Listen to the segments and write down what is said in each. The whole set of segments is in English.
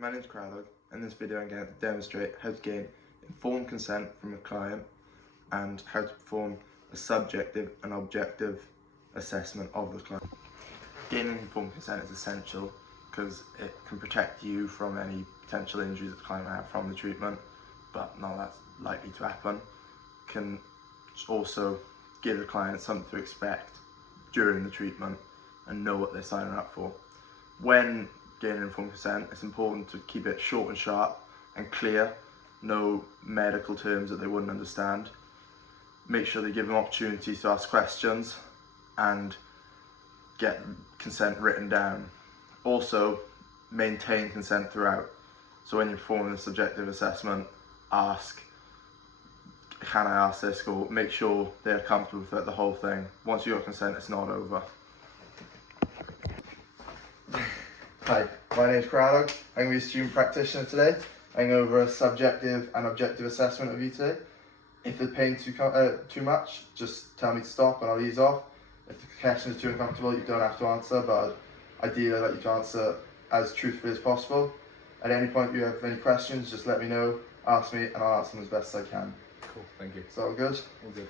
my name's Crowdog. In this video I'm going to demonstrate how to gain informed consent from a client and how to perform a subjective and objective assessment of the client. Gaining informed consent is essential because it can protect you from any potential injuries that the client may have from the treatment, but none of that's likely to happen. Can also give the client something to expect during the treatment and know what they're signing up for. When gaining informed consent, it's important to keep it short and sharp and clear, no medical terms that they wouldn't understand. Make sure they give them opportunities to ask questions and get consent written down. Also, maintain consent throughout. So when you're performing a subjective assessment, ask, can I ask this? Or make sure they're comfortable with it, the whole thing. Once you got consent, it's not over. Hi, my name's Crowdog. I'm going to be a student practitioner today. I'm going over a subjective and objective assessment of you today. If the pain's too much, just tell me to stop and I'll ease off. If the question is too uncomfortable, you don't have to answer, but ideally I'd like you to answer as truthfully as possible. At any point you have any questions, just let me know, ask me, and I'll answer them as best as I can. Cool, thank you. Is that all good? All good.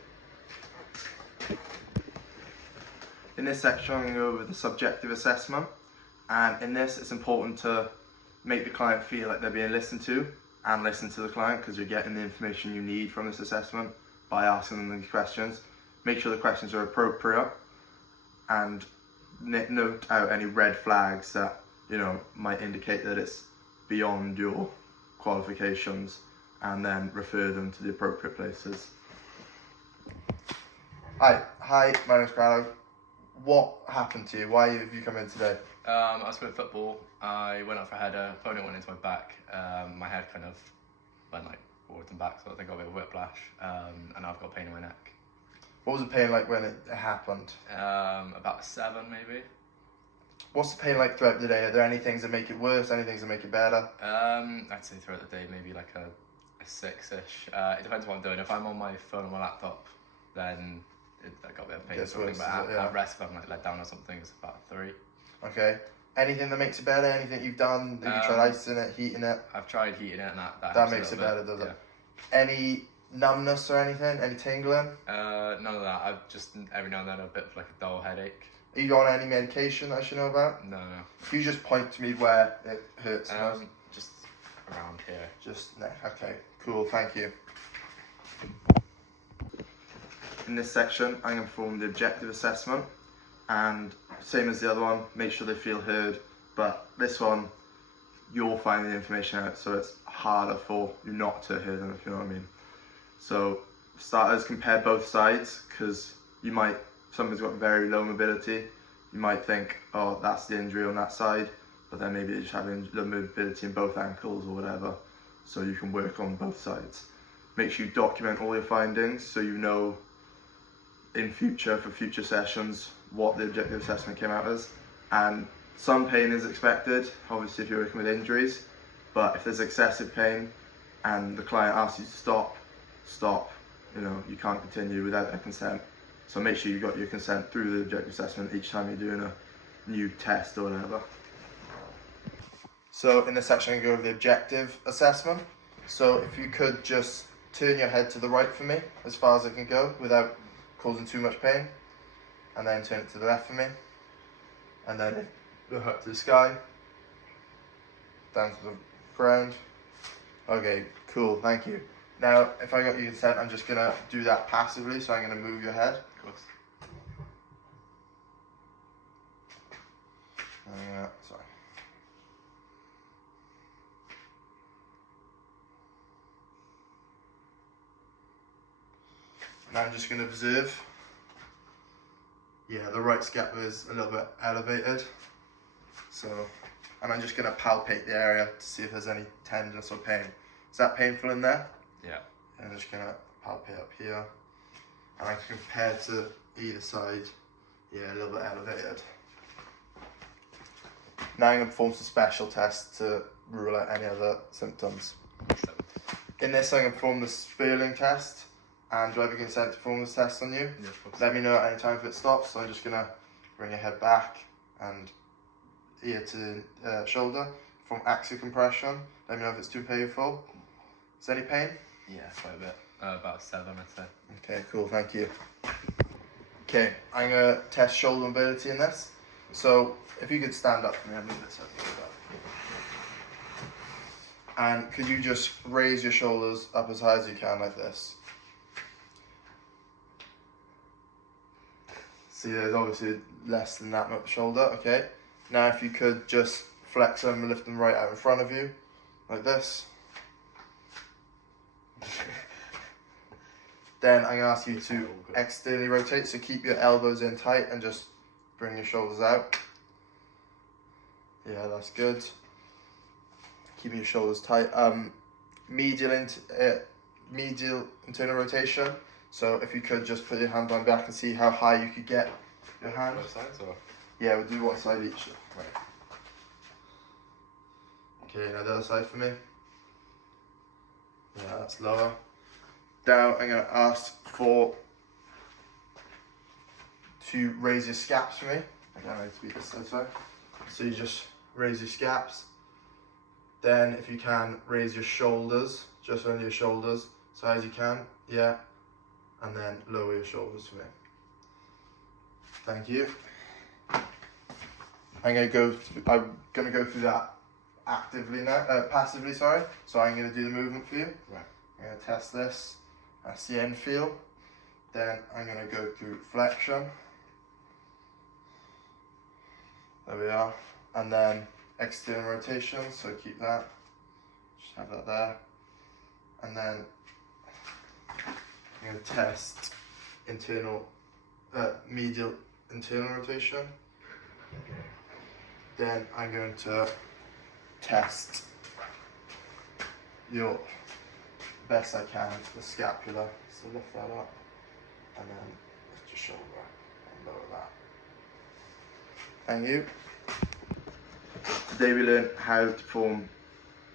In this section I'm going to go over the subjective assessment, and in this it's important to make the client feel like they're being listened to and listen to the client, because you're getting the information you need from this assessment by asking them these questions. Make sure the questions are appropriate and note out any red flags that might indicate that it's beyond your qualifications, and then refer them to the appropriate places. Hi, my name's Crowdog. What happened to you? Why have you come in today? I was playing football. I went up for a header, opponent went into my back. My head kind of went like forwards and back, so I think I got a bit of whiplash, and I've got pain in my neck. What was the pain like when it happened? About 7 maybe. What's the pain like throughout the day? Are there any things that make it worse, any things that make it better? I'd say throughout the day maybe like a 6-ish. It depends what I'm doing. If I'm on my phone or my laptop, then I got a bit of pain or something, but at rest, if I'm like let down or something, it's about 3. Okay. Anything that makes it better? Anything you've done? Have you tried icing it, heating it? I've tried heating it, and that makes it better, does it? Any numbness or anything? Any tingling? None of that. I've just every now and then a bit of like a dull headache. Are you on any medication I should know about? No. Can you just point to me where it hurts most? Just around here. Just there. Okay. Cool. Thank you. In this section, I'm going to perform the objective assessment, and same as the other one, make sure they feel heard. But this one, you'll find the information out, so it's harder for you not to hear them, if you know what I mean. So starters, compare both sides, because someone's got very low mobility. You might think, oh, that's the injury on that side, but then maybe they just have low mobility in both ankles or whatever. So you can work on both sides. Make sure you document all your findings so you know in future, for future sessions, what the objective assessment came out as. And some pain is expected, obviously if you're working with injuries, but if there's excessive pain and the client asks you to stop. You can't continue without their consent. So make sure you got your consent through the objective assessment each time you're doing a new test or whatever. So in this section, I'm going to go over the objective assessment. So if you could just turn your head to the right for me, as far as it can go, without causing too much pain. And then turn it to the left for me. And then look up to the sky. Down to the ground. Okay, cool, thank you. Now, if I got your consent, I'm just going to do that passively, so I'm going to move your head. Of course. Sorry. Now I'm just going to observe. Yeah, the right scapula is a little bit elevated. And I'm just going to palpate the area to see if there's any tenderness or pain. Is that painful in there? Yeah. And I'm just going to palpate up here. And I can compare to either side. Yeah, a little bit elevated. Now I'm going to perform some special tests to rule out any other symptoms. In this, I'm going to perform the Sperling test. And do I have a consent to perform this test on you? Yeah, of course. Let me know at any time if it stops. So I'm just going to bring your head back and ear to shoulder. from axial compression. Let me know if it's too painful. Is there any pain? Yeah, quite a bit. About 7, I'd say. Okay, cool, thank you. Okay, I'm going to test shoulder mobility in this. So, if you could stand up for me, I'll move this up. And could you just raise your shoulders up as high as you can like this? See, there's obviously less than that much shoulder, okay? Now if you could just flex them and lift them right out in front of you, like this. Then I'm going to ask you to externally rotate, so keep your elbows in tight and just bring your shoulders out. Yeah, that's good. Keeping your shoulders tight. Medial internal rotation. So if you could just put your hand on back and see how high you could get your hand. Both sides or? Yeah, we'll do one side each. Right. Okay, now the other side for me. Yeah, that's lower. Now I'm going to ask to raise your scaps for me. I can't really speak this side. So you just raise your scaps. Then if you can, raise your shoulders, just under your shoulders, as high as you can, yeah. And then lower your shoulders for me. Thank you. I'm gonna go through that actively now, passively, sorry. So I'm gonna do the movement for you. Right. I'm gonna test this. That's the end feel. Then I'm gonna go through flexion. There we are. And then external rotation, so keep that. Just have that there. And then I'm going to test medial internal rotation. Then I'm going to test your best I can the scapula. So lift that up and then lift your shoulder and lower that. Thank you. Today we learned how to perform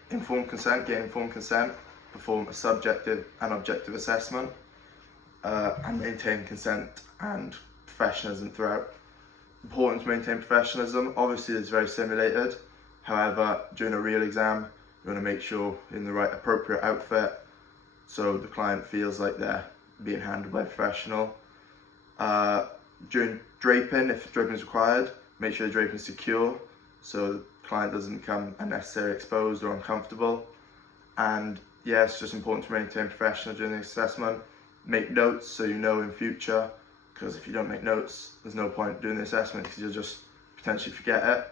informed consent, get informed consent, perform a subjective and objective assessment, and maintain consent and professionalism throughout. Important to maintain professionalism. Obviously it's very simulated. However, during a real exam, you want to make sure you're in the right appropriate outfit so the client feels like they're being handled by a professional. During draping, if draping is required, make sure the draping is secure so the client doesn't become unnecessarily exposed or uncomfortable. And yeah, it's just important to maintain professional during the assessment. Make notes so you know in future, because if you don't make notes, there's no point doing the assessment because you'll just potentially forget it.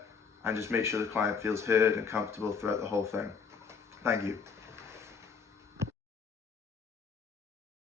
And just make sure the client feels heard and comfortable throughout the whole thing. Thank you.